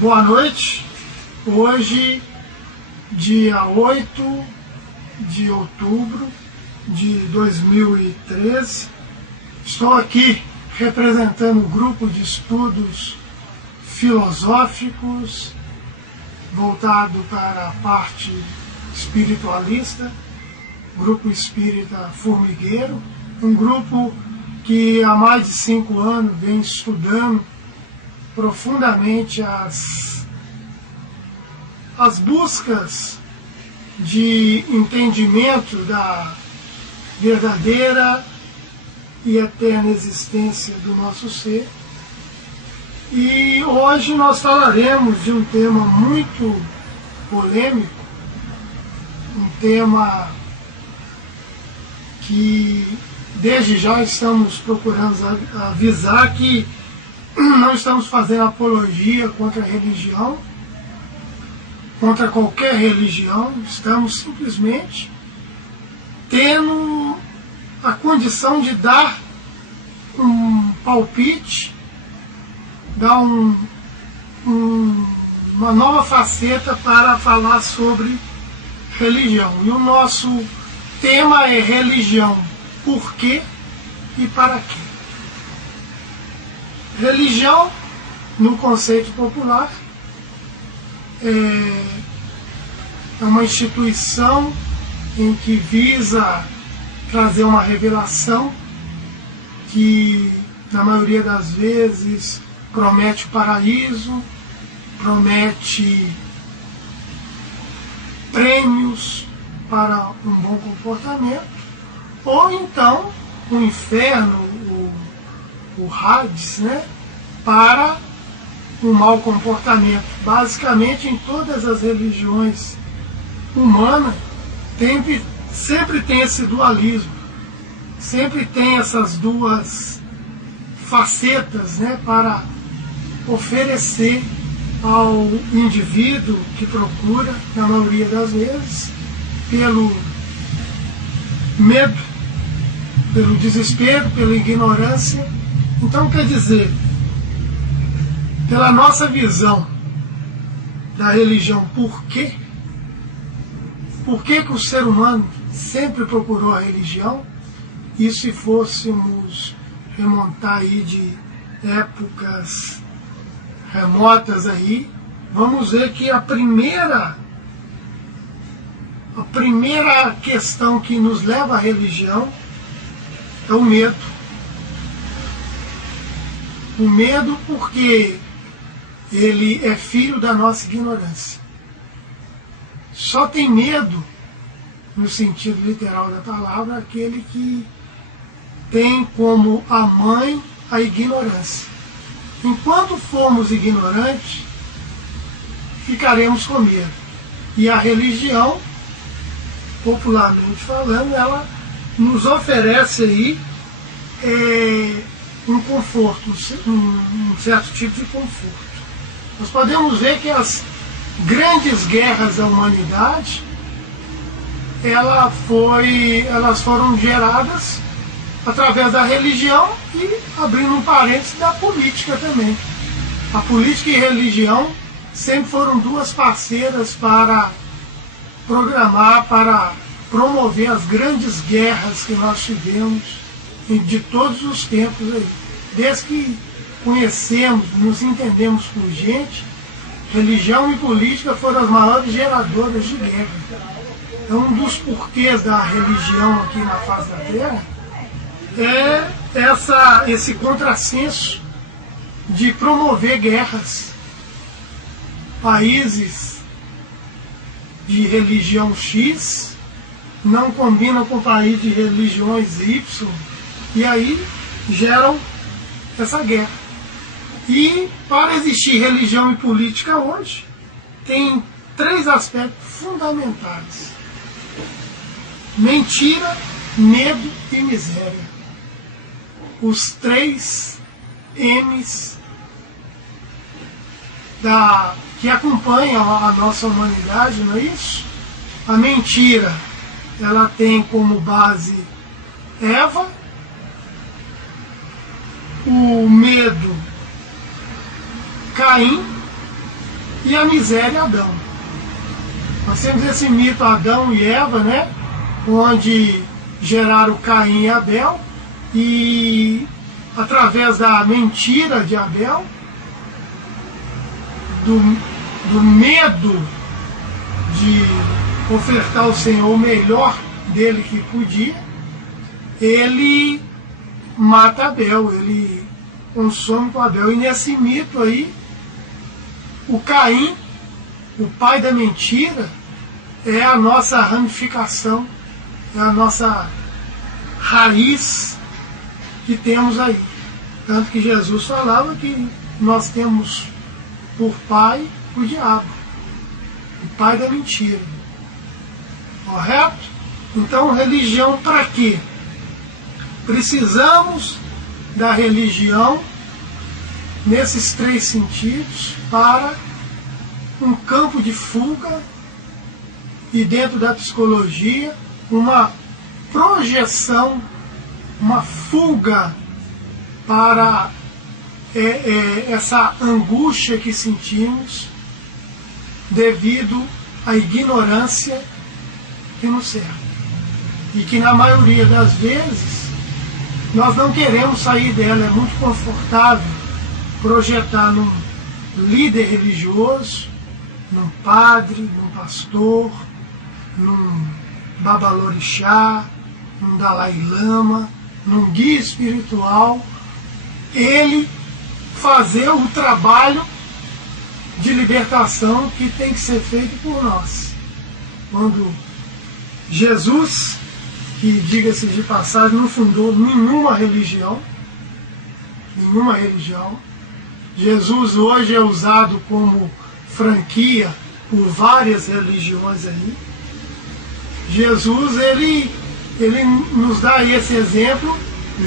Boa noite. Hoje, dia 8 de outubro de 2013, estou aqui representando um grupo de estudos filosóficos voltado para a parte espiritualista, Grupo Espírita Formigueiro, um grupo que há mais de 5 anos vem estudando profundamente as buscas de entendimento da verdadeira e eterna existência do nosso ser. E hoje nós falaremos de um tema muito polêmico, um tema que desde já estamos procurando avisar que não estamos fazendo apologia contra a religião, contra qualquer religião, estamos simplesmente tendo a condição de dar um palpite, dar uma nova faceta para falar sobre religião. E o nosso tema é religião, por quê e para quê? Religião, no conceito popular, é uma instituição em que visa trazer uma revelação que, na maioria das vezes, promete o paraíso, promete prêmios para um bom comportamento, ou então o inferno, o Hades, né, para o mau comportamento. Basicamente, em todas as religiões humanas, sempre tem esse dualismo, sempre tem essas duas facetas, né, para oferecer ao indivíduo que procura, na maioria das vezes, pelo medo, pelo desespero, pela ignorância. Então, quer dizer, pela nossa visão da religião, por que o ser humano sempre procurou a religião? E se fôssemos remontar aí de épocas remotas aí, vamos ver que a primeira questão que nos leva à religião é o medo. O medo porque ele é filho da nossa ignorância. Só tem medo, no sentido literal da palavra, aquele que tem como a mãe a ignorância. Enquanto formos ignorantes, ficaremos com medo. E a religião, popularmente falando, ela nos oferece aí um conforto, um certo tipo de conforto. Nós podemos ver que as grandes guerras da humanidade, elas foram geradas através da religião e, abrindo um parênteses, da política também. A política e a religião sempre foram duas parceiras para programar, para promover as grandes guerras que nós tivemos de todos os tempos aí. Desde que conhecemos, nos entendemos por gente, religião e política foram as maiores geradoras de guerra. Então, um dos porquês da religião aqui na face da Terra é esse contrassenso de promover guerras. Países de religião X não combinam com países de religiões Y, e aí geram essa guerra. E para existir religião e política hoje, tem 3 aspectos fundamentais: mentira, medo e miséria. Os 3 M's que acompanham a nossa humanidade, não é isso? A mentira, ela tem como base Eva. O medo, Caim, e a miséria Adão. Nós temos esse mito Adão e Eva, né? Onde geraram Caim e Abel, e através da mentira de Abel, do medo de ofertar ao Senhor o melhor dele que podia, ele mata Abel, ele consome com Abel. E nesse mito aí, o Caim, o pai da mentira, é a nossa ramificação, é a nossa raiz que temos aí. Tanto que Jesus falava que nós temos por pai o diabo, o pai da mentira. Correto? Então, religião para quê? Precisamos da religião nesses três sentidos para um campo de fuga e, dentro da psicologia, uma projeção, uma fuga para essa angústia que sentimos devido à ignorância que nos cerca. E que, na maioria das vezes, nós não queremos sair dela. É muito confortável projetar num líder religioso, num padre, num pastor, num babalorixá, num Dalai Lama, num guia espiritual, ele fazer o trabalho de libertação que tem que ser feito por nós. Quando Jesus, que, diga-se de passagem, não fundou nenhuma religião, Jesus hoje é usado como franquia por várias religiões aí. Jesus, ele nos dá esse exemplo,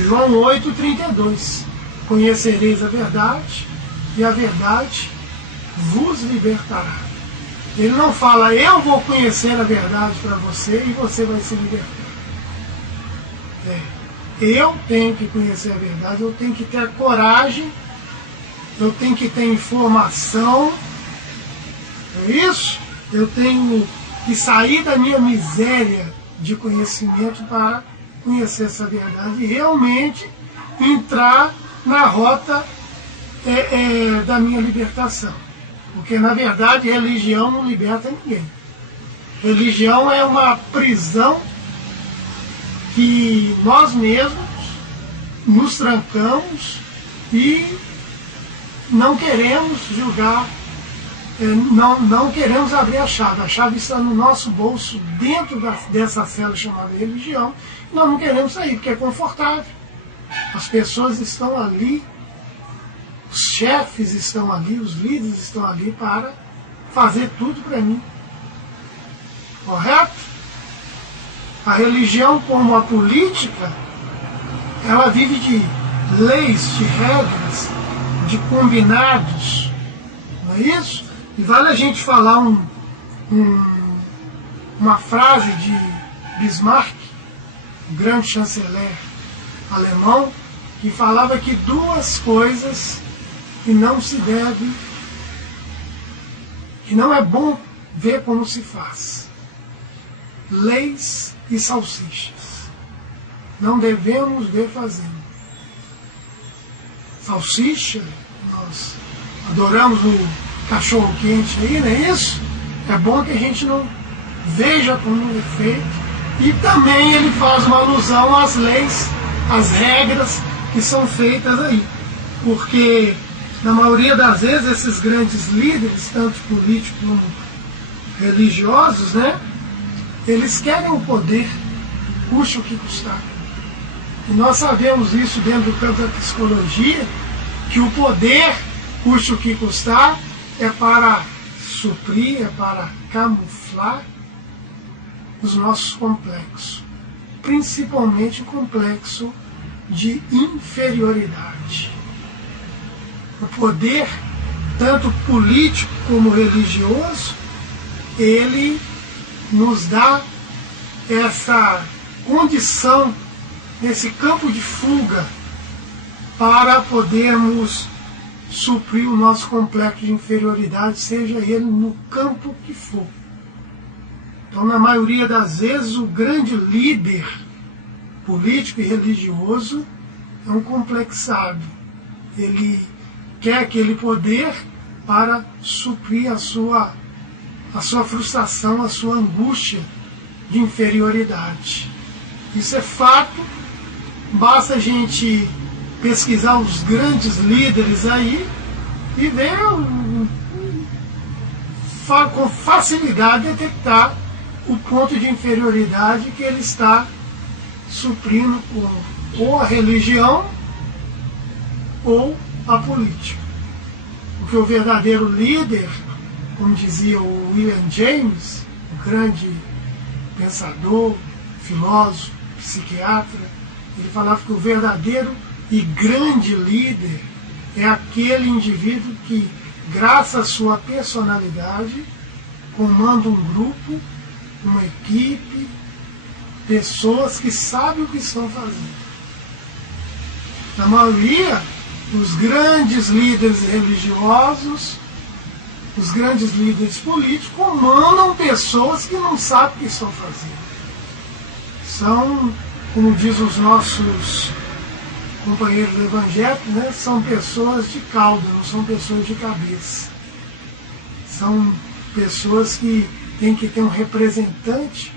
João 8,32. Conhecereis a verdade, e a verdade vos libertará. Ele não fala, eu vou conhecer a verdade para você e você vai se libertar. Eu tenho que conhecer a verdade, eu tenho que ter coragem, eu tenho que ter informação, é isso? Eu tenho que sair da minha miséria de conhecimento para conhecer essa verdade e realmente entrar na rota da minha libertação. Porque, na verdade, religião não liberta ninguém. Religião é uma prisão que nós mesmos nos trancamos e não queremos julgar, não queremos abrir a chave. A chave está no nosso bolso, dentro dessa cela chamada religião, e nós não queremos sair, porque é confortável. As pessoas estão ali, os chefes estão ali, os líderes estão ali para fazer tudo para mim. Correto? A religião, como a política, ela vive de leis, de regras, de combinados. Não é isso? E vale a gente falar uma frase de Bismarck, o grande chanceler alemão, que falava que duas coisas que não se deve, que não é bom ver como se faz: leis e salsichas. Não devemos ver fazendo. Salsicha, nós adoramos o cachorro quente aí, não é isso? É bom que a gente não veja como é feito. E também ele faz uma alusão às leis, às regras que são feitas aí. Porque, na maioria das vezes, esses grandes líderes, tanto políticos como religiosos, né, eles querem o poder, custe o que custar. E nós sabemos isso dentro do campo da psicologia, que o poder, custe o que custar, é para suprir, é para camuflar os nossos complexos, principalmente o complexo de inferioridade. O poder, tanto político como religioso, ele nos dá essa condição, esse campo de fuga, para podermos suprir o nosso complexo de inferioridade, seja ele no campo que for. Então, na maioria das vezes, o grande líder político e religioso é um complexado. Ele quer aquele poder para suprir a sua frustração, a sua angústia de inferioridade. Isso é fato, basta a gente pesquisar os grandes líderes aí e ver com facilidade detectar o ponto de inferioridade que ele está suprindo com ou a religião ou a política. Porque o verdadeiro líder, como dizia o William James, o grande pensador, filósofo, psiquiatra, ele falava que o verdadeiro e grande líder é aquele indivíduo que, graças à sua personalidade, comanda um grupo, uma equipe, pessoas que sabem o que estão fazendo. Na maioria, os grandes líderes religiosos, os grandes líderes políticos comandam pessoas que não sabem o que estão fazendo. São, como diz os nossos companheiros do Evangelho, né, são pessoas de cauda, não são pessoas de cabeça. São pessoas que têm que ter um representante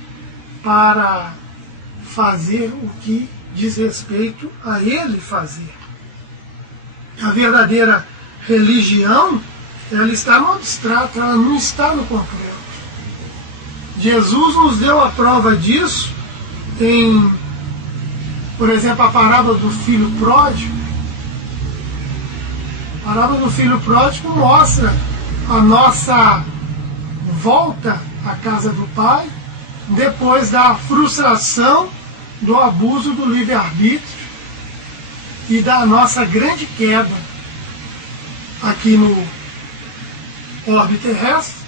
para fazer o que diz respeito a ele fazer. A verdadeira religião, ela está no abstrato, ela não está no concreto. Jesus nos deu a prova disso em, por exemplo, a parábola do filho pródigo. A parábola do filho pródigo mostra a nossa volta à casa do Pai depois da frustração do abuso do livre-arbítrio e da nossa grande queda aqui no orbe terrestre,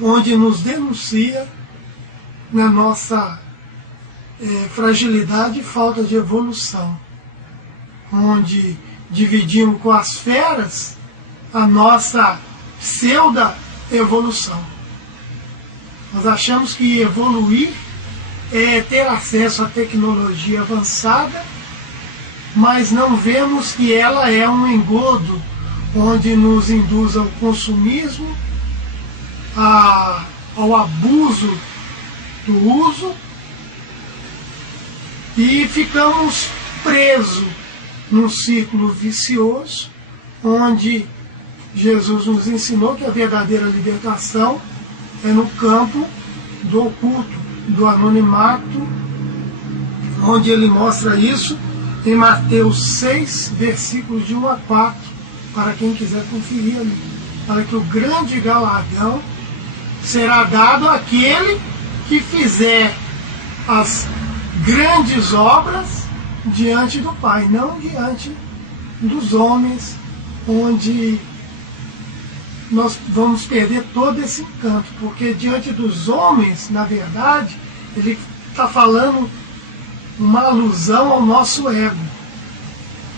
onde nos denuncia na nossa fragilidade e falta de evolução, onde dividimos com as feras a nossa pseudo-evolução. Nós achamos que evoluir é ter acesso à tecnologia avançada, mas não vemos que ela é um engodo onde nos induz ao consumismo, ao abuso do uso, e ficamos presos num ciclo vicioso, onde Jesus nos ensinou que a verdadeira libertação é no campo do oculto, do anonimato, onde ele mostra isso em Mateus 6, versículos de 1 a 4, para quem quiser conferir ali. Para que o grande galardão será dado àquele que fizer as grandes obras diante do Pai, não diante dos homens, onde nós vamos perder todo esse encanto, porque diante dos homens, na verdade, ele está falando uma alusão ao nosso ego.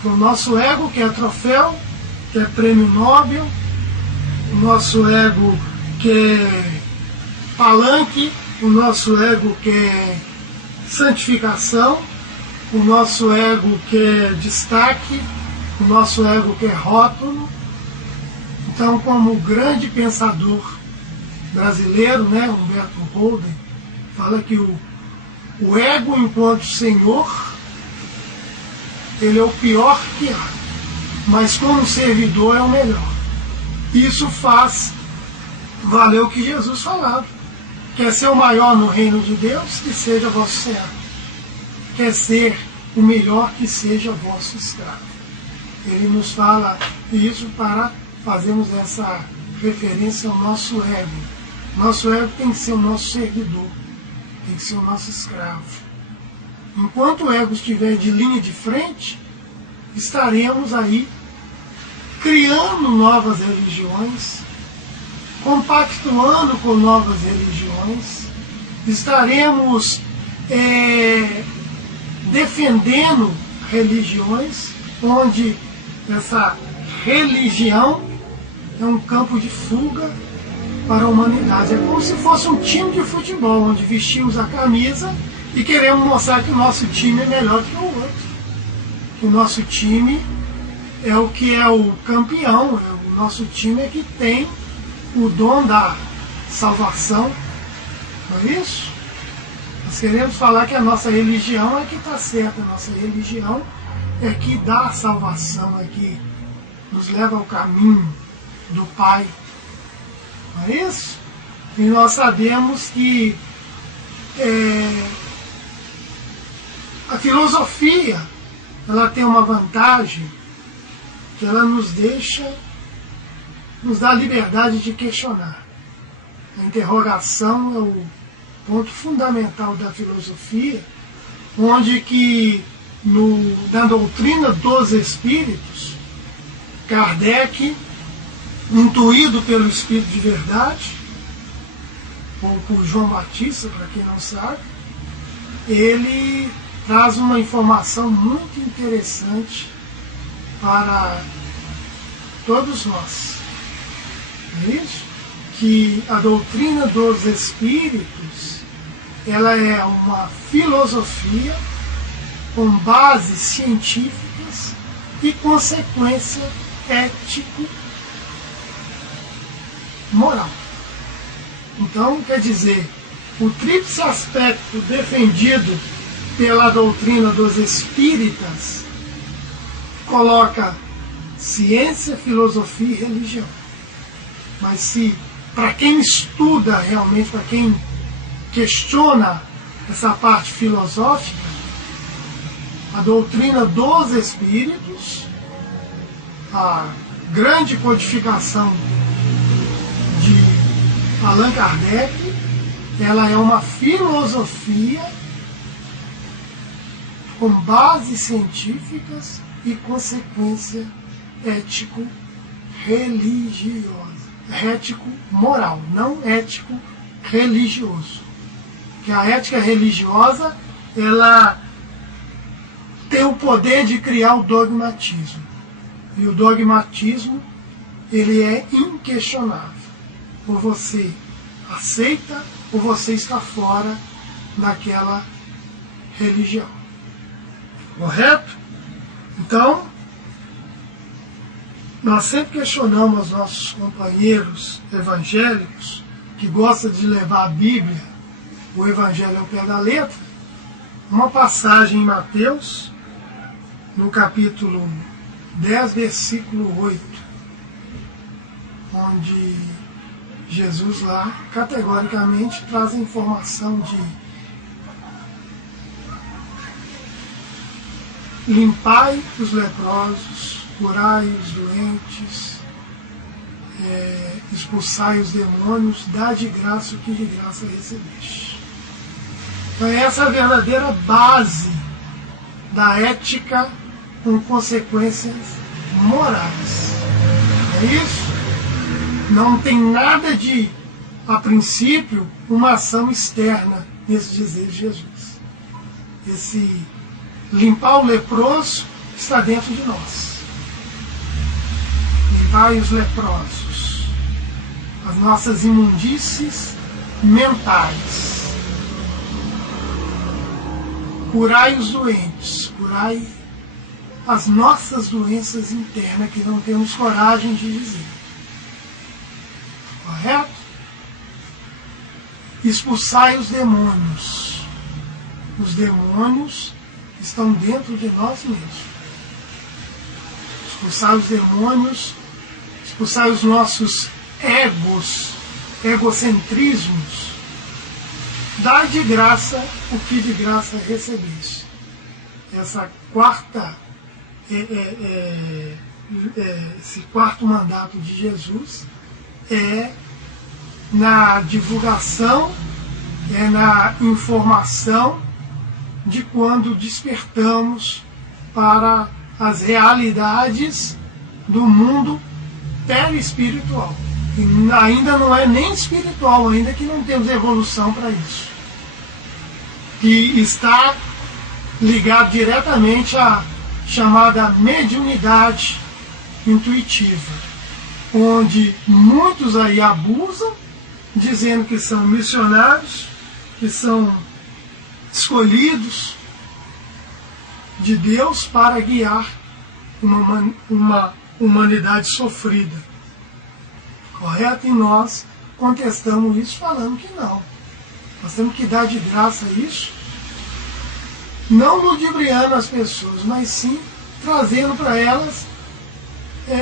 O nosso ego quer troféu, quer prêmio Nobel, o nosso ego quer palanque, o nosso ego quer santificação, o nosso ego quer destaque, o nosso ego quer rótulo. Então, como o grande pensador brasileiro, né, Humberto Holden, fala que o ego enquanto senhor, ele é o pior que há, mas como servidor é o melhor. Isso faz valer o que Jesus falava. Quer ser o maior no reino de Deus, que seja vosso servo. Quer ser o melhor, que seja vosso escravo. Ele nos fala isso para fazermos essa referência ao nosso ego. Nosso ego tem que ser o nosso servidor, tem que ser o nosso escravo. Enquanto o ego estiver de linha de frente, estaremos aí criando novas religiões, compactuando com novas religiões, estaremos defendendo religiões onde essa religião é um campo de fuga para a humanidade. É como se fosse um time de futebol, onde vestimos a camisa e queremos mostrar que o nosso time é melhor que o outro. Que o nosso time é o que é o campeão, o nosso time é que tem o dom da salvação. Não é isso? Nós queremos falar que a nossa religião é que está certa, a nossa religião é que dá a salvação, é que nos leva ao caminho do Pai. Não é isso? E nós sabemos que a filosofia ela tem uma vantagem que ela nos dá a liberdade de questionar. A interrogação é o ponto fundamental da filosofia, onde que na doutrina dos espíritos, Kardec, intuído pelo Espírito de Verdade, ou por João Batista, para quem não sabe, ele traz uma informação muito interessante para todos nós. É isso? Que a doutrina dos espíritos ela é uma filosofia com bases científicas e consequência ético-moral. Então, quer dizer, o tríplice aspecto defendido pela doutrina dos espíritas coloca ciência, filosofia e religião. Mas se, para quem estuda realmente, para quem questiona essa parte filosófica, a doutrina dos espíritos, a grande codificação de Allan Kardec, ela é uma filosofia com bases científicas e consequência ético-religiosa. Ético-moral, não ético-religioso. Que a ética religiosa, ela tem o poder de criar o dogmatismo. E o dogmatismo, ele é inquestionável. Ou você aceita, ou você está fora daquela religião. Correto? Então, nós sempre questionamos os nossos companheiros evangélicos que gostam de levar a Bíblia, o Evangelho ao pé da letra, uma passagem em Mateus, no capítulo 10, versículo 8, onde Jesus lá, categoricamente, traz a informação de limpai os leprosos, curai os doentes, expulsai os demônios, dá de graça o que de graça recebeste. Então essa é a verdadeira base da ética com consequências morais. É isso? Não tem nada de, a princípio, uma ação externa nesse dizer de Jesus. Esse limpar o leproso está dentro de nós. Limpai os leprosos, as nossas imundícies mentais. Curai os doentes, curai as nossas doenças internas que não temos coragem de dizer. Correto? Expulsai os demônios. Os demônios estão dentro de nós mesmos. Expulsai os demônios, expulsai os nossos egocentrismos. Dá de graça o que de graça recebeste. Essa esse quarto mandato de Jesus é na divulgação, é na informação de quando despertamos para as realidades do mundo perispiritual. E ainda não é nem espiritual, ainda que não temos evolução para isso. Que está ligado diretamente à chamada mediunidade intuitiva, onde muitos aí abusam, dizendo que são missionários, que são escolhidos de Deus para guiar uma humanidade sofrida. Correto? E nós contestamos isso falando que não. Nós temos que dar de graça isso, não ludibriando as pessoas, mas sim trazendo para elas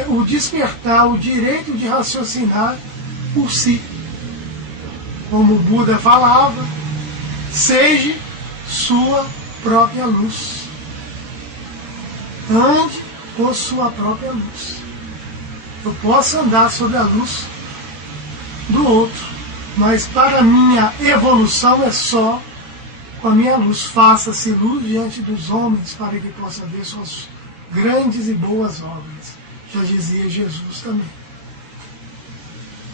o despertar, o direito de raciocinar por si. Como o Buda falava, seja sua própria luz. Ande por sua própria luz. Eu posso andar sob a luz do outro, mas para minha evolução é só com a minha luz. Faça-se luz diante dos homens para que possa ver suas grandes e boas obras. Já dizia Jesus também.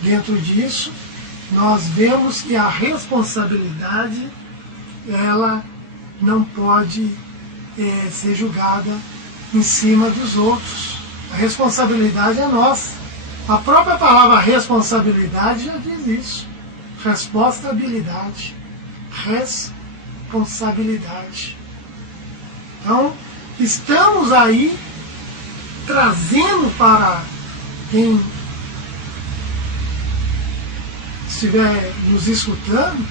Dentro disso, nós vemos que a responsabilidade, ela não pode ser julgada em cima dos outros. A responsabilidade é nossa. A própria palavra responsabilidade já diz isso. Responsabilidade. Responsabilidade. Então, estamos aí trazendo para quem estiver nos escutando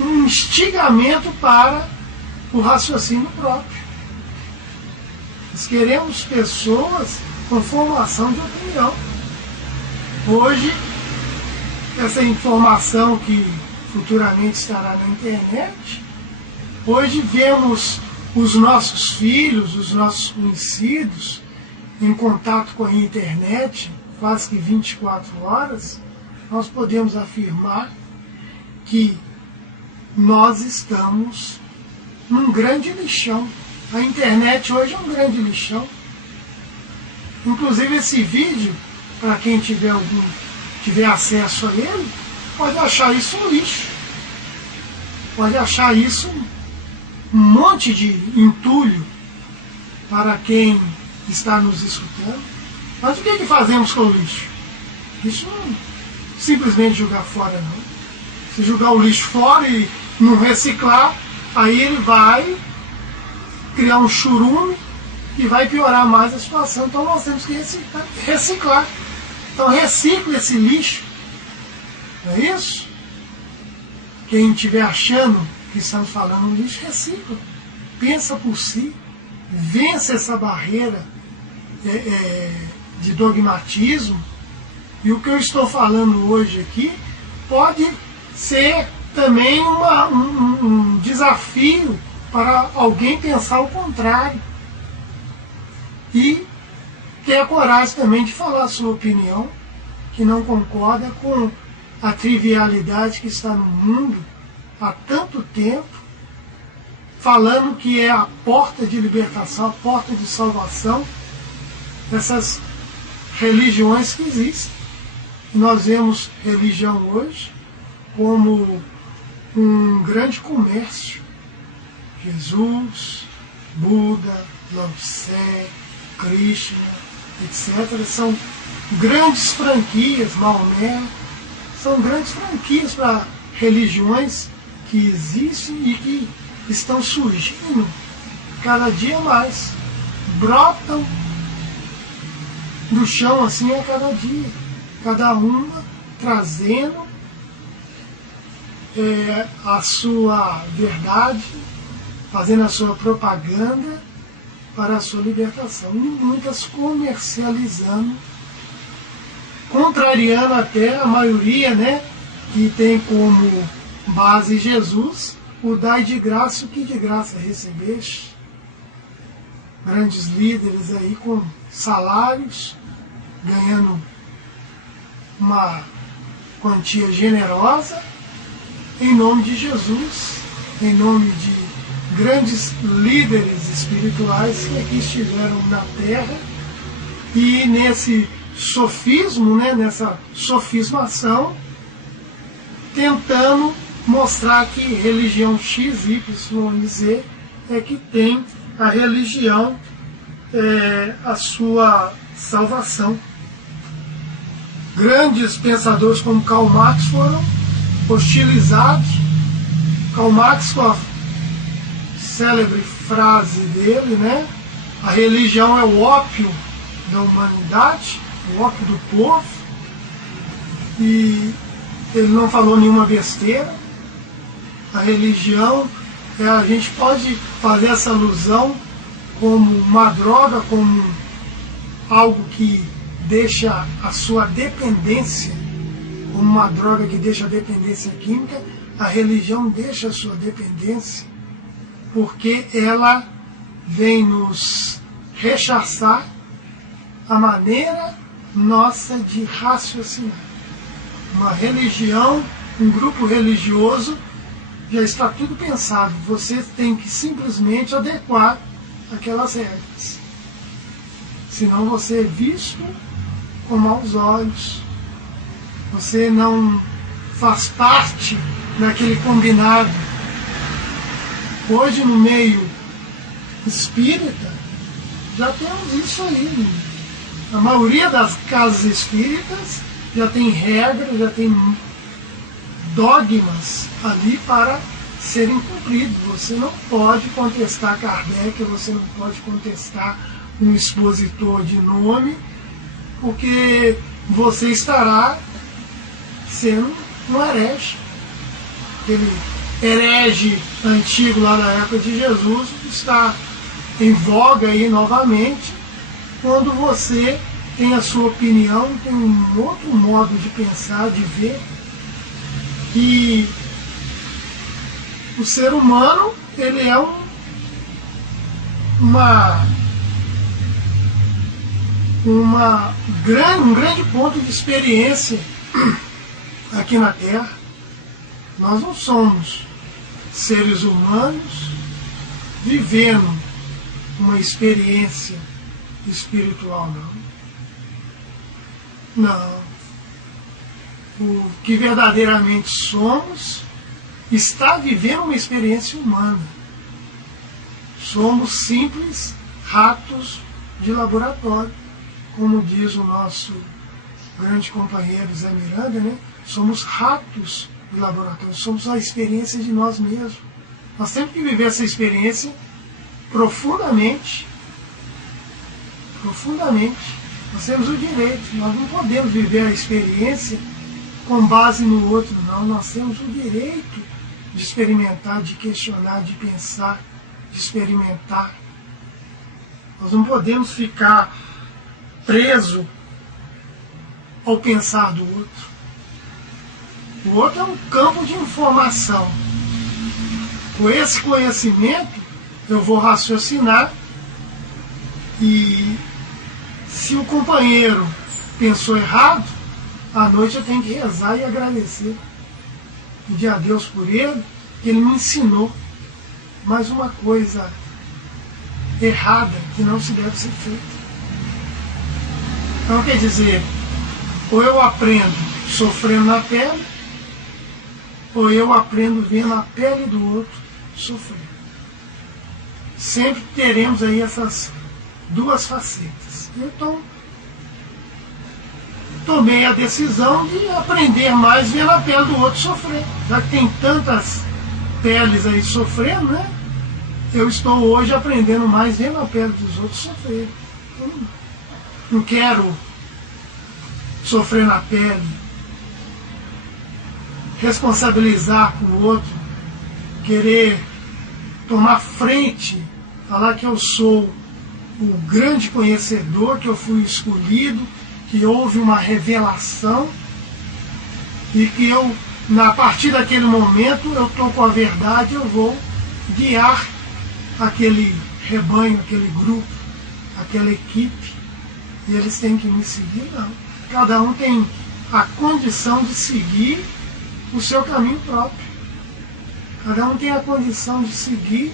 um instigamento para o raciocínio próprio. Nós queremos pessoas com formação de opinião. Hoje, essa informação que futuramente estará na internet, hoje vemos os nossos filhos, os nossos conhecidos, em contato com a internet, quase que 24 horas, nós podemos afirmar que nós estamos num grande lixão. A internet hoje é um grande lixão. Inclusive esse vídeo, para quem tiver acesso a ele, pode achar isso um lixo. Pode achar isso um monte de entulho para quem está nos escutando. Mas o que fazemos com o lixo? Isso não simplesmente jogar fora, não. Se jogar o lixo fora e não reciclar, aí ele vai criar um churume e vai piorar mais a situação. Então nós temos que reciclar. Então recicle esse lixo. Não é isso? Quem estiver achando que estamos falando lixo, recicla. Pensa por si. Vença essa barreira de dogmatismo. E o que eu estou falando hoje aqui pode ser também um desafio para alguém pensar o contrário. E ter a coragem também de falar a sua opinião, que não concorda com a trivialidade que está no mundo há tanto tempo, falando que é a porta de libertação, a porta de salvação dessas religiões que existem. Nós vemos religião hoje como um grande comércio. Jesus, Buda, Lao Tse, Krishna, etc. São grandes franquias, Maomé, são grandes franquias para religiões que existem e que estão surgindo cada dia mais. Brotam do chão assim a cada dia, cada uma trazendo a sua verdade, fazendo a sua propaganda para a sua libertação. E muitas comercializando, contrariando até a maioria, né, que tem como base Jesus, o dai de graça o que de graça recebeste. Grandes líderes aí com salários, ganhando uma quantia generosa, em nome de Jesus, em nome de grandes líderes espirituais que aqui estiveram na Terra, e nesse sofismo, né, nessa sofismação, tentando mostrar que religião X, Y e Z é que tem a religião a sua salvação. Grandes pensadores como Karl Marx foram hostilizados. Karl Marx, com a célebre frase dele, né? A religião é o ópio da humanidade, o ópio do povo, e ele não falou nenhuma besteira. A religião, a gente pode fazer essa alusão como uma droga, como algo que deixa a sua dependência, como uma droga que deixa a dependência química. A religião deixa a sua dependência porque ela vem nos rechaçar a maneira nossa de raciocinar. Uma religião, um grupo religioso, já está tudo pensado. Você tem que simplesmente adequar aquelas regras. Senão você é visto com maus olhos. Você não faz parte daquele combinado. Hoje, no meio espírita, já temos isso aí. A maioria das casas espíritas já tem regras, já tem dogmas ali para serem cumpridos. Você não pode contestar Kardec, você não pode contestar um expositor de nome, porque você estará sendo um herege. Aquele herege antigo lá da época de Jesus está em voga aí novamente, quando você tem a sua opinião, tem um outro modo de pensar, de ver, que o ser humano, ele é um grande ponto de experiência aqui na Terra. Nós não somos seres humanos vivendo uma experiência espiritual, não. Não. O que verdadeiramente somos está vivendo uma experiência humana. Somos simples ratos de laboratório, como diz o nosso grande companheiro Zé Miranda, né? Somos ratos de laboratório, somos a experiência de nós mesmos. Nós temos que viver essa experiência profundamente. Nós temos o direito, nós não podemos viver a experiência com base no outro, não. Nós temos o direito de experimentar, de questionar, de pensar, de experimentar. Nós não podemos ficar presos ao pensar do outro. O outro é um campo de informação. Com esse conhecimento, eu vou raciocinar, e se o companheiro pensou errado, à noite eu tenho que rezar e agradecer. Pedir a Deus por ele, que ele me ensinou mais uma coisa errada que não se deve ser feita. Então, quer dizer, ou eu aprendo sofrendo na pele, ou eu aprendo vendo a pele do outro sofrer. Sempre teremos aí essas duas facetas. Então, tomei a decisão de aprender mais vendo a pele do outro sofrer. Já que tem tantas peles aí sofrendo, né? Eu estou hoje aprendendo mais vendo a pele dos outros sofrer. Eu não quero sofrer na pele, responsabilizar com o outro, querer tomar frente, falar que eu sou o grande conhecedor, que eu fui escolhido, que houve uma revelação e que eu, a partir daquele momento, eu estou com a verdade, eu vou guiar aquele rebanho, aquele grupo, aquela equipe, e eles têm que me seguir, não. Cada um tem a condição de seguir o seu caminho próprio. Cada um tem a condição de seguir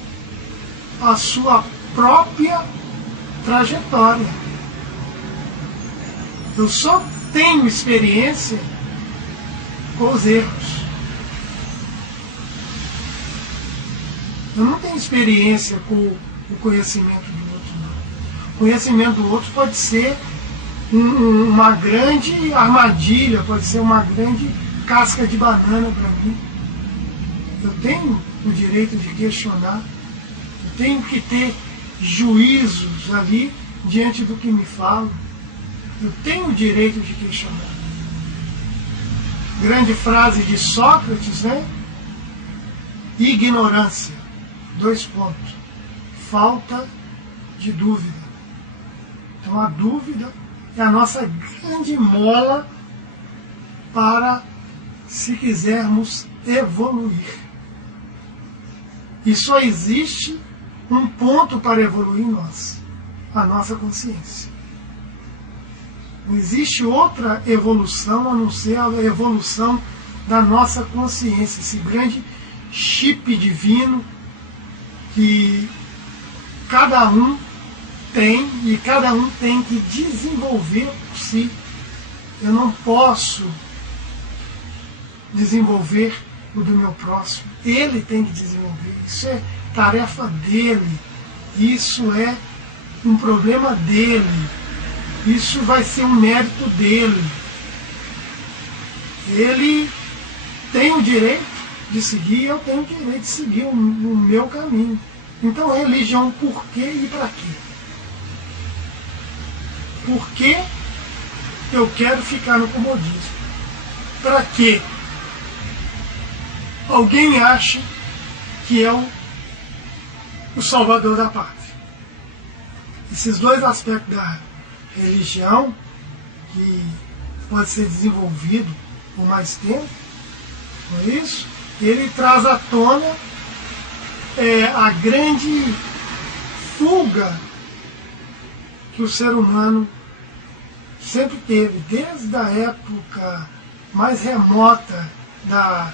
a sua própria trajetória. Eu só tenho experiência com os erros. Eu não tenho experiência com o conhecimento do outro, não. conhecimento do outro pode ser uma grande armadilha, pode ser uma grande casca de banana para mim. Eu tenho o direito de questionar, eu tenho que ter juízos ali diante do que me falam. Eu tenho o direito de questionar. Grande frase de Sócrates, né? Ignorância. 2 pontos. Falta de dúvida. Então a dúvida é a nossa grande mola para, se quisermos evoluir. E só existe um ponto para evoluir em nós, a nossa consciência. Não existe outra evolução a não ser a evolução da nossa consciência, esse grande chip divino que cada um tem e cada um tem que desenvolver por si. Eu não posso desenvolver o do meu próximo. Ele tem que desenvolver. Isso é tarefa dele. Isso é um problema dele. Isso vai ser um mérito dele. Ele tem o direito de seguir, eu tenho o direito de seguir o meu caminho. Então, religião, por quê e para quê? Por que eu quero ficar no comodismo? Para quê? Alguém acha que é o salvador da pátria. Esses 2 aspectos da religião, que pode ser desenvolvido por mais tempo, não é isso? Ele traz à tona a grande fuga que o ser humano sempre teve, desde a época mais remota da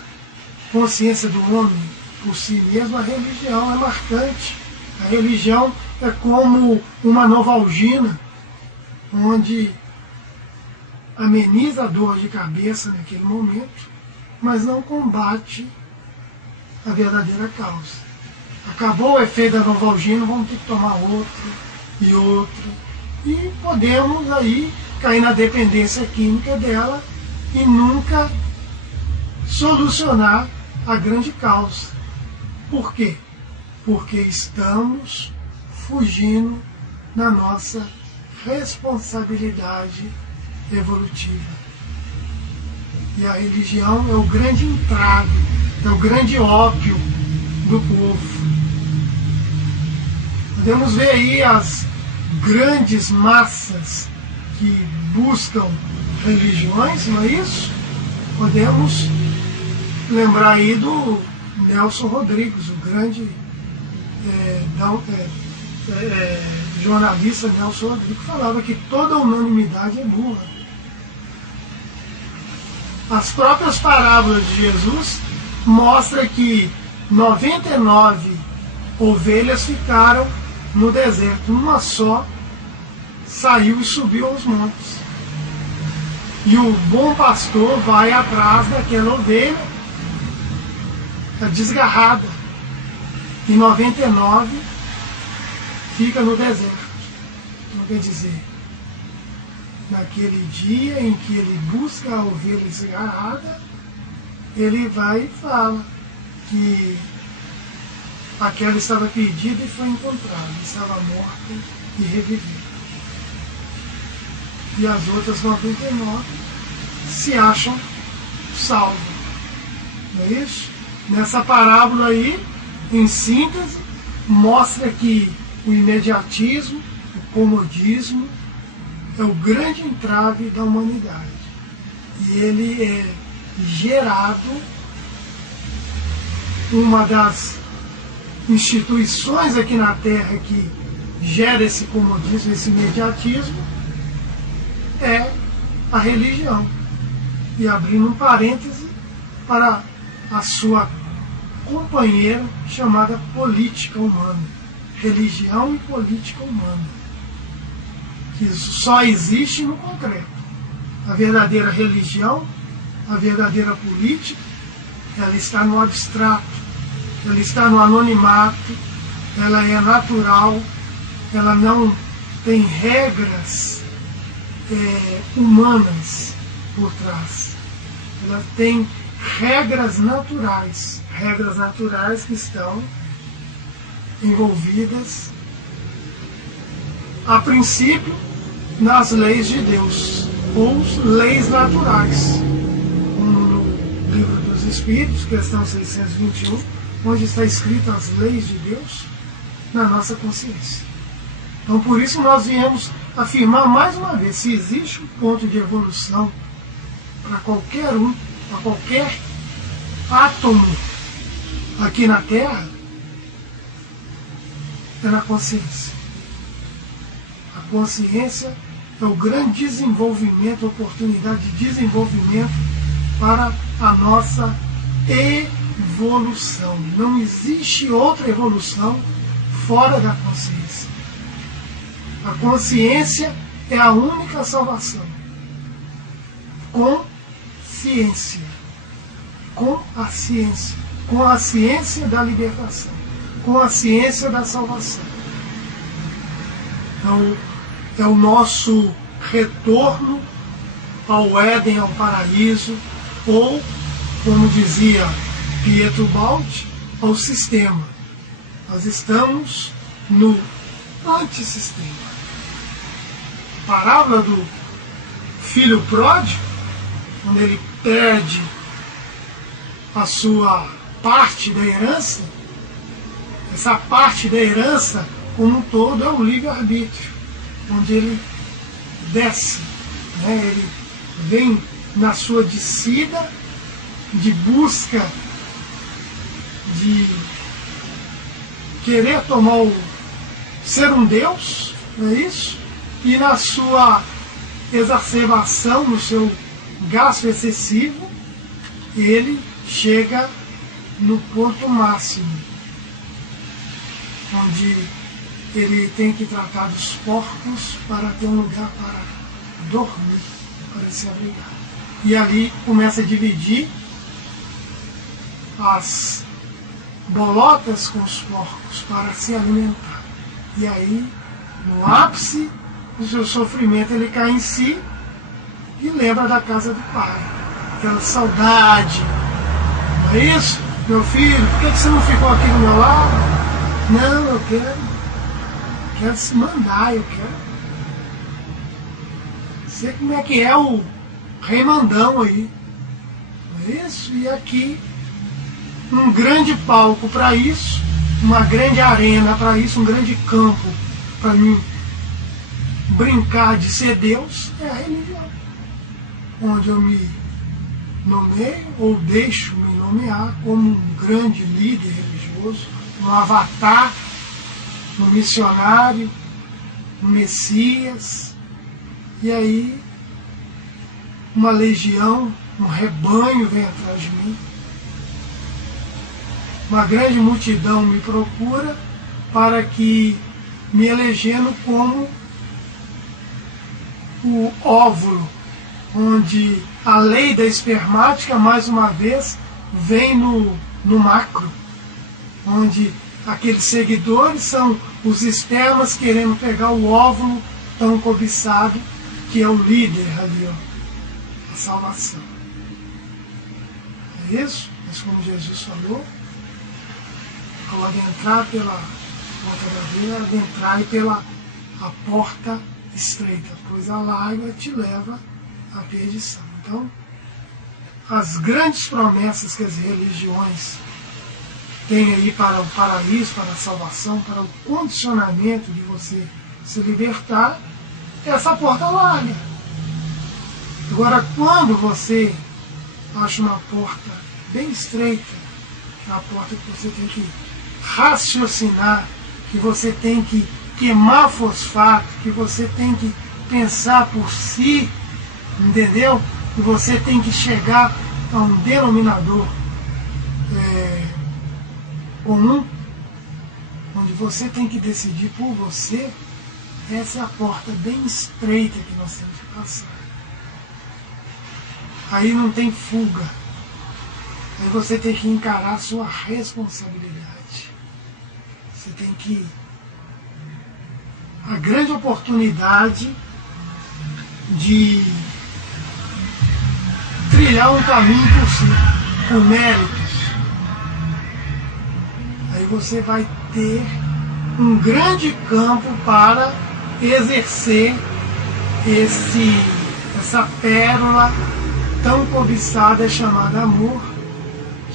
consciência do homem por si mesmo. A religião é marcante. A religião é como uma novalgina, onde ameniza a dor de cabeça naquele momento, mas não combate a verdadeira causa. Acabou o efeito da novalgina, vamos ter que tomar outro e outro. E podemos aí cair na dependência química dela e nunca solucionar a grande causa. Por quê? Porque estamos fugindo da nossa responsabilidade evolutiva. E a religião é o grande entrave, é o grande ópio do povo. Podemos ver aí as grandes massas que buscam religiões, não é isso? Podemos lembrar aí do Nelson Rodrigues, o grande jornalista Nelson Rodrigues, que falava que toda unanimidade é burra. As próprias parábolas de Jesus mostram que 99 ovelhas ficaram no deserto, uma só saiu e subiu aos montes. E o bom pastor vai atrás daquela ovelha desgarrada, e 99 fica no deserto. Então, quer dizer, naquele dia em que ele busca a ovelha desgarrada, ele vai e fala que aquela estava perdida e foi encontrada, estava morta e revivida. E as outras 99 se acham salvas. Não é isso? Nessa parábola aí, em síntese, mostra que o imediatismo, o comodismo, é o grande entrave da humanidade. E ele é gerado, uma das instituições aqui na Terra que gera esse comodismo, esse imediatismo, é a religião. E abrindo um parêntese para a sua companheira chamada política humana. Religião e política humana, que só existe no concreto. A verdadeira religião, a verdadeira política, ela está no abstrato, ela está no anonimato, ela é natural, ela não tem regras humanas por trás. Ela tem regras naturais que estão envolvidas, a princípio, nas leis de Deus, ou leis naturais, como no Livro dos Espíritos, questão 621, onde está escrito as leis de Deus na nossa consciência. Então, por isso nós viemos afirmar mais uma vez, se existe um ponto de evolução para qualquer para qualquer átomo aqui na Terra, é na consciência. A consciência é o grande desenvolvimento, oportunidade de desenvolvimento para a nossa evolução. Não existe outra evolução fora da consciência. A consciência é a única salvação. Com ciência. Com a ciência. Com a ciência da libertação. Com a ciência da salvação. Então, é o nosso retorno ao Éden, ao paraíso, ou, como dizia Pietro Baldi, ao sistema. Nós estamos no antissistema. A parábola do filho pródigo, quando ele perde a sua parte da herança, essa parte da herança como um todo é o livre-arbítrio, onde ele desce, ele vem na sua descida de busca de querer ser um Deus, não é isso? E na sua exacerbação, no seu gasto excessivo, ele chega no ponto máximo, onde ele tem que tratar dos porcos para ter um lugar para dormir, para se abrigar. E ali começa a dividir as bolotas com os porcos para se alimentar. E aí, no ápice do seu sofrimento, ele cai em si e lembra da casa do pai. Aquela saudade. Não é isso? Meu filho, por que você não ficou aqui do meu lado? Não, eu quero se mandar, eu quero. Sei como é que é o rei mandão aí. Não é isso? E aqui, um grande palco para isso, uma grande arena para isso, um grande campo para mim brincar de ser Deus, é a religião. Onde eu me nomeio ou deixo me nomear como um grande líder religioso, um avatar, um missionário, um Messias, e aí uma legião, um rebanho vem atrás de mim. Uma grande multidão me procura para que, me elegendo como o óvulo, onde a lei da espermática, mais uma vez, vem no macro, onde aqueles seguidores são os espermas querendo pegar o óvulo tão cobiçado, que é o líder ali, a salvação. É isso? Mas como Jesus falou, ao adentrar pela porta da vida, adentrai pela a porta estreita, pois a larga te leva à perdição. Então, as grandes promessas que as religiões têm aí para o paraíso, para a salvação, para o condicionamento de você se libertar, é essa porta larga. Agora, quando você acha uma porta bem estreita, é a porta que você tem que raciocinar, que você tem que queimar fosfato, que você tem que pensar por si, entendeu? Que você tem que chegar a um denominador comum, onde você tem que decidir por você. Essa é a porta bem estreita que nós temos que passar. Aí não tem fuga. Aí você tem que encarar a sua responsabilidade. Você tem que a grande oportunidade de trilhar um caminho por si, com méritos. Aí você vai ter um grande campo para exercer essa pérola tão cobiçada chamada amor,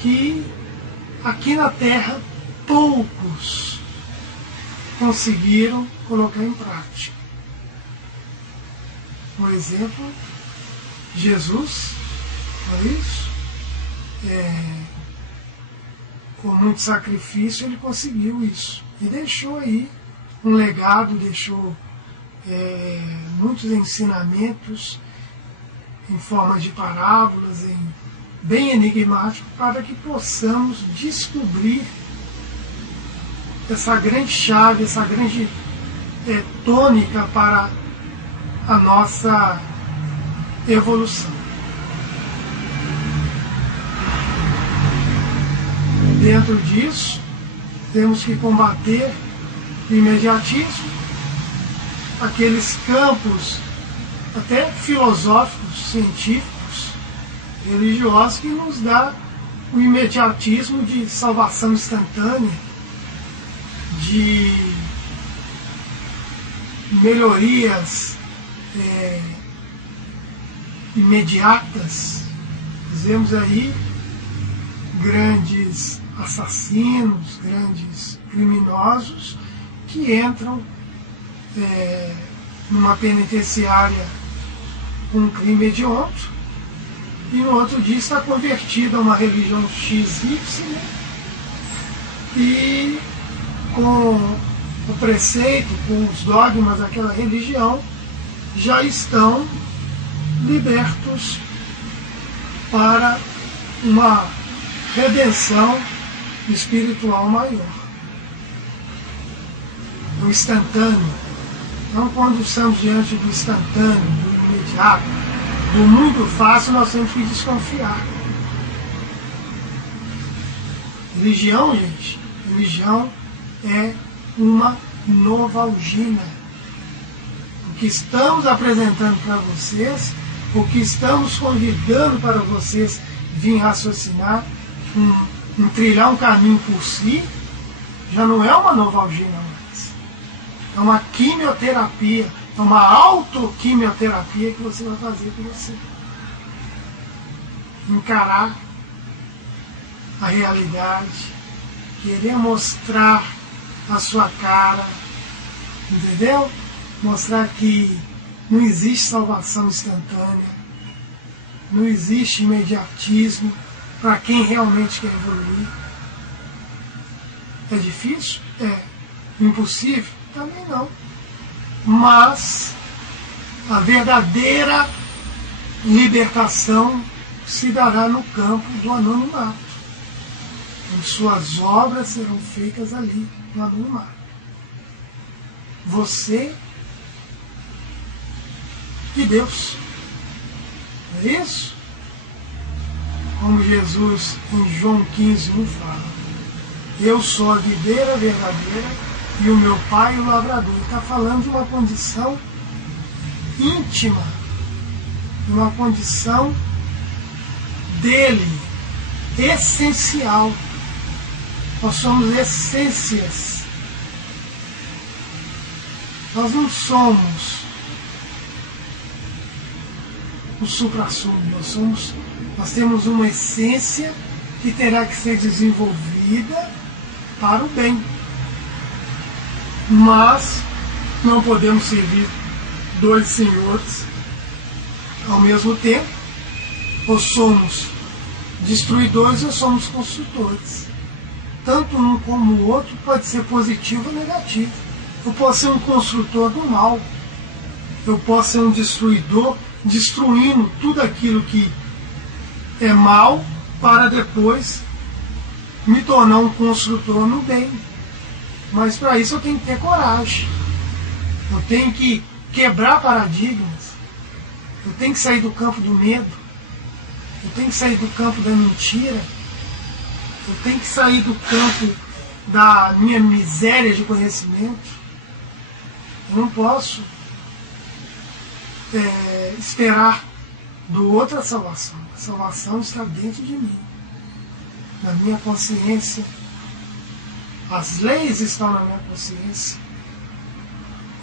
que aqui na Terra poucos conseguiram colocar em prática. Por exemplo, Jesus, não é isso? Com muito sacrifício ele conseguiu isso. E deixou aí um legado, deixou muitos ensinamentos em forma de parábolas, bem enigmático, para que possamos descobrir essa grande chave, essa grande tônica para a nossa evolução. Dentro disso, temos que combater o imediatismo, aqueles campos até filosóficos, científicos, religiosos, que nos dá o imediatismo de salvação instantânea, de melhorias imediatas. Fizemos aí grandes assassinos, grandes criminosos que entram numa penitenciária com um crime hediondo e no outro dia está convertido a uma religião XY e com o preceito, com os dogmas daquela religião, já estão libertos para uma redenção espiritual maior. O instantâneo. Então, quando estamos diante do instantâneo, do imediato, do muito fácil, nós temos que desconfiar. Religião, gente, religião é uma novalgina. O que estamos apresentando para vocês, o que estamos convidando para vocês virem raciocinar, trilhar um caminho por si, já não é uma novalgina mais. É uma quimioterapia, é uma autoquimioterapia que você vai fazer com você. Encarar a realidade, querer mostrar a sua cara, entendeu? Mostrar que não existe salvação instantânea, não existe imediatismo para quem realmente quer evoluir. É difícil? É. Impossível? Também não. Mas a verdadeira libertação se dará no campo do anonimato, onde suas obras serão feitas ali no anonimato. Você e Deus. É isso? Como Jesus em João 15:1 fala: eu sou a videira verdadeira e o meu pai o lavrador. Ele está falando de uma condição íntima, de uma condição dele, essencial. Nós somos essências. Nós não somos o supra-sumo, nós temos uma essência que terá que ser desenvolvida para o bem. Mas não podemos servir dois senhores ao mesmo tempo. Ou somos destruidores ou somos construtores. Tanto um como o outro pode ser positivo ou negativo. Eu posso ser um construtor do mal. Eu posso ser um destruidor, destruindo tudo aquilo que é mal, para depois me tornar um construtor no bem. Mas para isso eu tenho que ter coragem. Eu tenho que quebrar paradigmas. Eu tenho que sair do campo do medo. Eu tenho que sair do campo da mentira. Eu tenho que sair do campo da minha miséria de conhecimento. Eu não posso esperar do outro a salvação. A salvação está dentro de mim, na minha consciência. As leis estão na minha consciência.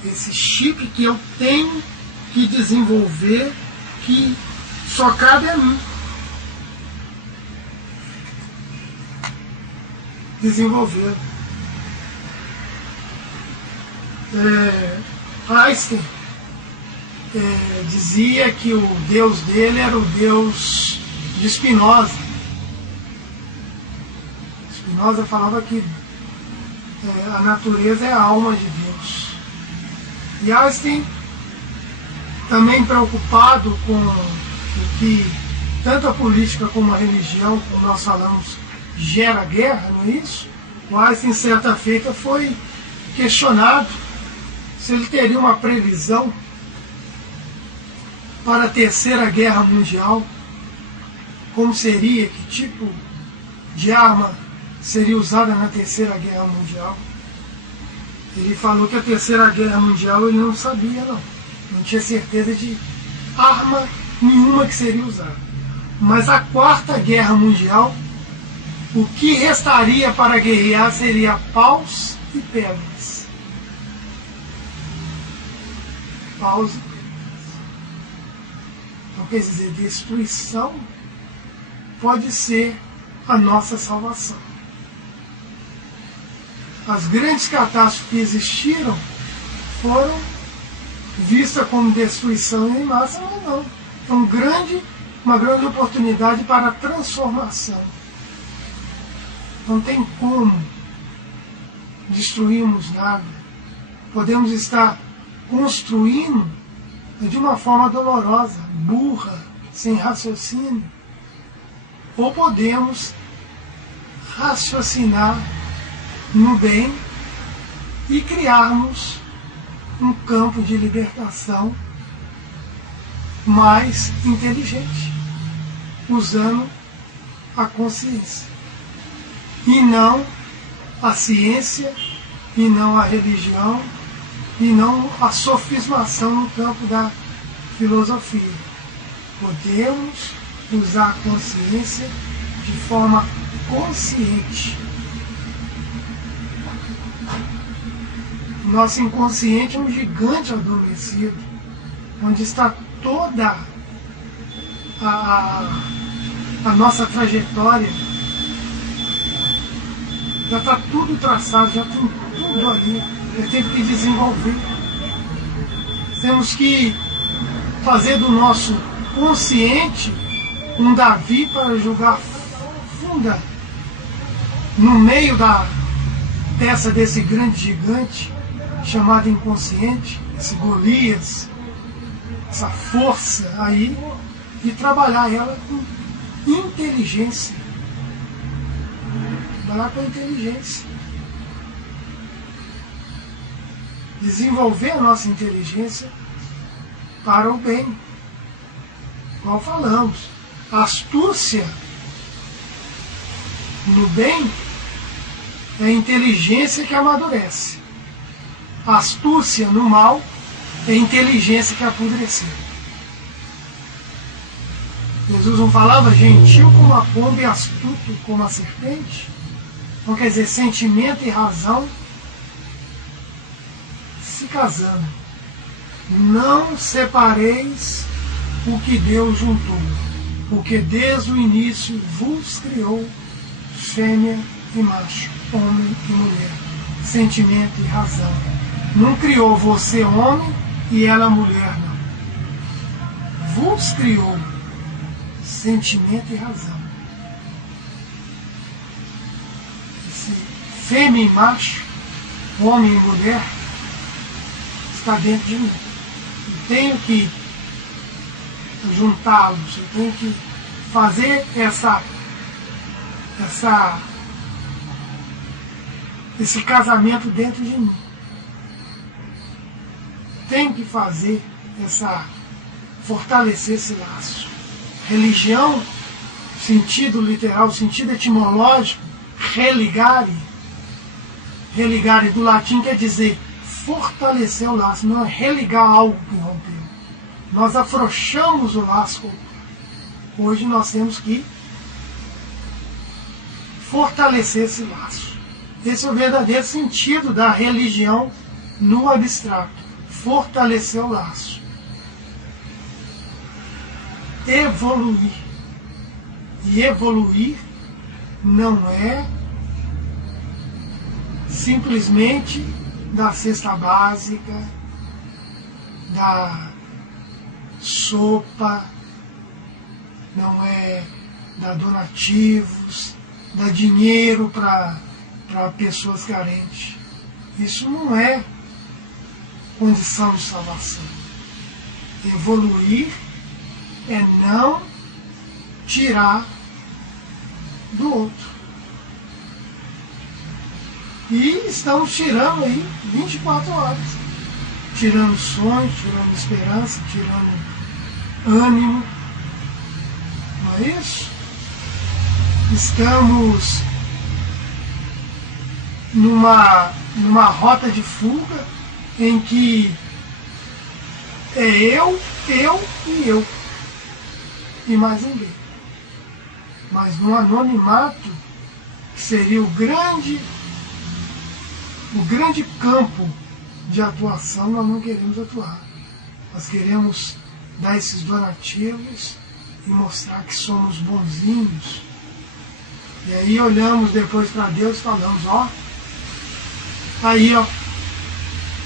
Esse chip que eu tenho que desenvolver, que só cabe a mim desenvolver. Einstein dizia que o Deus dele era o Deus de Spinoza. Spinoza falava que a natureza é a alma de Deus. E Einstein, também preocupado com o que tanto a política como a religião, como nós falamos, gera guerra, não é isso? O Einstein, certa feita, foi questionado se ele teria uma previsão para a Terceira Guerra Mundial, como seria, que tipo de arma seria usada na Terceira Guerra Mundial. Ele falou que a Terceira Guerra Mundial ele não sabia, não tinha certeza de arma nenhuma que seria usada. Mas a Quarta Guerra Mundial, o que restaria para guerrear seria paus e pedras. Paus e pedras. Então, quer dizer, destruição pode ser a nossa salvação. As grandes catástrofes que existiram foram vistas como destruição em massa, mas não. É uma grande oportunidade para a transformação. Não tem como destruirmos nada. Podemos estar construindo de uma forma dolorosa, burra, sem raciocínio. Ou podemos raciocinar no bem e criarmos um campo de libertação mais inteligente, usando a consciência. E não a ciência, e não a religião, e não a sofismação no campo da filosofia. Podemos usar a consciência de forma consciente. Nosso inconsciente é um gigante adormecido, onde está toda a nossa trajetória. Já está tudo traçado, já tem tudo ali. Já teve que desenvolver. Temos que fazer do nosso consciente um Davi para jogar funda no meio da peça desse grande gigante chamado inconsciente, esse Golias, essa força aí, e trabalhar ela com inteligência. Trabalhar com inteligência. Desenvolver a nossa inteligência para o bem. Igual falamos, a astúcia no bem é a inteligência que amadurece. A astúcia no mal é a inteligência que apodreceu. Jesus não falava gentil como a pomba e astuto como a serpente? Então quer dizer, sentimento e razão se casando. Não separeis o que Deus juntou, porque desde o início vos criou fêmea e macho, homem e mulher, sentimento e razão. Não criou você homem e ela mulher, não. Vos criou sentimento e razão. Esse fêmea e macho, homem e mulher, está dentro de mim. Eu tenho que juntá-los, eu tenho que fazer esse casamento dentro de mim. Tenho que fazer fortalecer esse laço. Religião, sentido literal, sentido etimológico, religare. Religare do latim quer dizer fortalecer o laço, não é religar algo que rompeu. Nós afrouxamos o laço. Hoje nós temos que fortalecer esse laço. Esse é o verdadeiro sentido da religião no abstrato. Fortalecer o laço. Evoluir. E evoluir não é simplesmente da cesta básica, da sopa, não é dar donativos, dar dinheiro para pessoas carentes. Isso não é condição de salvação. Evoluir é não tirar do outro. E estamos tirando aí 24 horas. Tirando sonhos, tirando esperança, tirando ânimo. Não é isso? Estamos numa rota de fuga em que é eu e eu. E mais ninguém. Mas no anonimato, que seria o grande campo de atuação, nós não queremos atuar. Nós queremos dar esses donativos e mostrar que somos bonzinhos. E aí olhamos depois para Deus e falamos, ó, aí ó,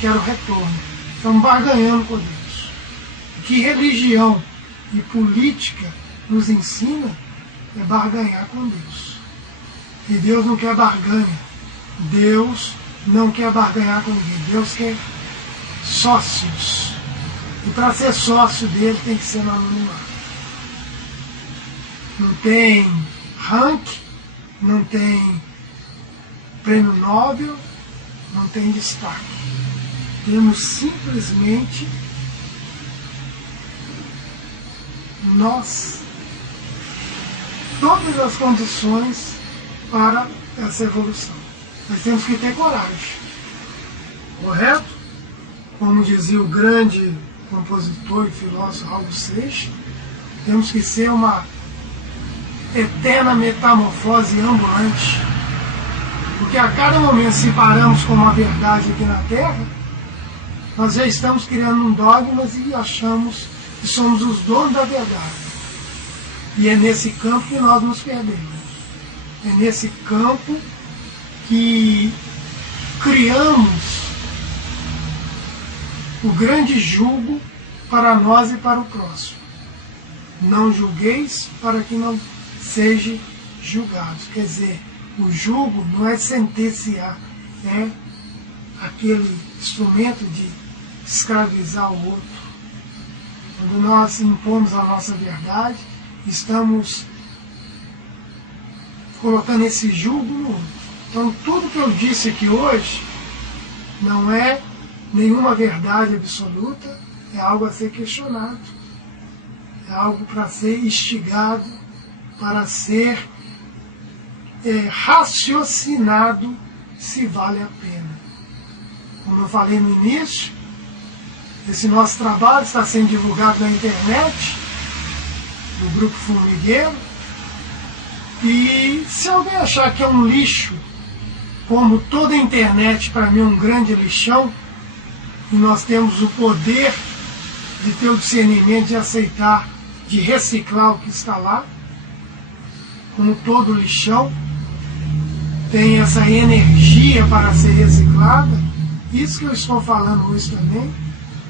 quero retorno. Estamos barganhando com Deus. Que religião e política nos ensina é barganhar com Deus. E Deus não quer barganha. Deus não quer barganhar com ninguém. Deus quer sócios. E para ser sócio dele tem que ser no anonimato. Não tem ranking, não tem prêmio Nobel, não tem destaque. Temos simplesmente nós, todas as condições para essa evolução. Nós temos que ter coragem. Correto? Como dizia o grande compositor e filósofo Raul Seixas, temos que ser uma eterna metamorfose ambulante. Porque a cada momento, se paramos com uma verdade aqui na Terra, nós já estamos criando um dogma e achamos que somos os donos da verdade. E é nesse campo que nós nos perdemos. É nesse campo que criamos o grande jugo para nós e para o próximo. Não julgueis para que não sejam julgados. Quer dizer, o jugo não é sentenciar, é aquele instrumento de escravizar o outro. Quando nós impomos a nossa verdade, estamos colocando esse jugo no outro. Então, tudo que eu disse aqui hoje não é nenhuma verdade absoluta, é algo a ser questionado, é algo para ser instigado, para ser raciocinado se vale a pena. Como eu falei no início, esse nosso trabalho está sendo divulgado na internet, no Grupo Formigueiro, e se alguém achar que é um lixo, como toda a internet para mim é um grande lixão, e nós temos o poder de ter o discernimento de aceitar, de reciclar o que está lá, como todo lixão, tem essa energia para ser reciclada. Isso que eu estou falando hoje também,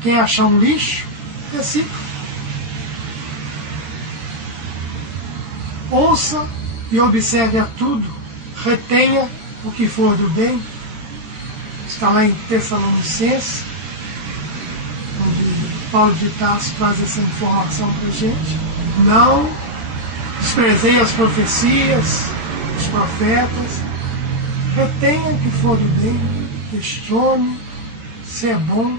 quem achar um lixo, recicla. Ouça e observe a tudo, retenha o que for do bem. Está lá em Tessalonicenses, onde Paulo de Tarso traz essa informação para a gente. Não desprezei as profecias, os profetas, retenha o que for do bem, questione se é bom,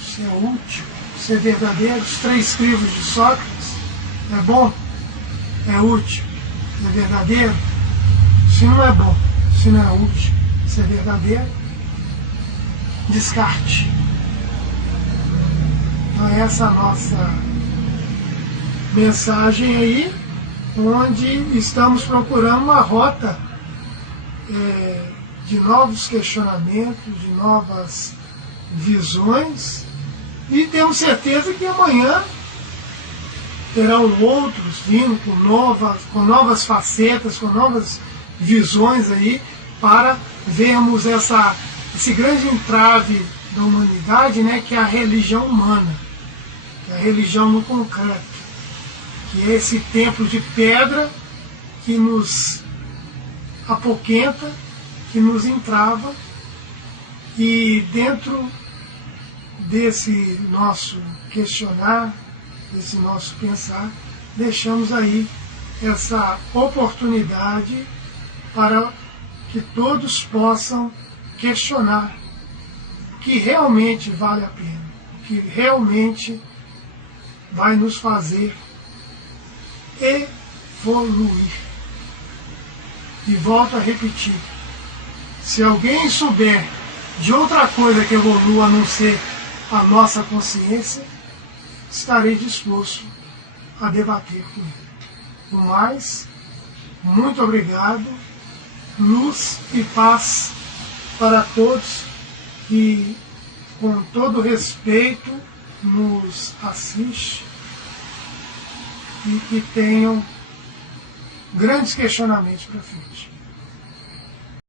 se é útil, se é verdadeiro. Os 3 livros de Sócrates, é bom, é útil, é verdadeiro. Se não é bom, se não é útil, se é verdadeiro, descarte. Então essa é a nossa mensagem aí, onde estamos procurando uma rota de novos questionamentos, de novas visões, e temos certeza que amanhã terão outros vindo com novas facetas, com novas visões aí, para vermos esse grande entrave da humanidade, né, que é a religião humana, que é a religião no concreto, que é esse templo de pedra que nos apoquenta, que nos entrava, e dentro desse nosso questionar, desse nosso pensar, deixamos aí essa oportunidade para que todos possam questionar o que realmente vale a pena, o que realmente vai nos fazer evoluir. E volto a repetir, se alguém souber de outra coisa que evolua a não ser a nossa consciência, estarei disposto a debater com ele. No mais, muito obrigado, luz e paz para todos que, com todo respeito, nos assiste e que tenham grandes questionamentos para frente.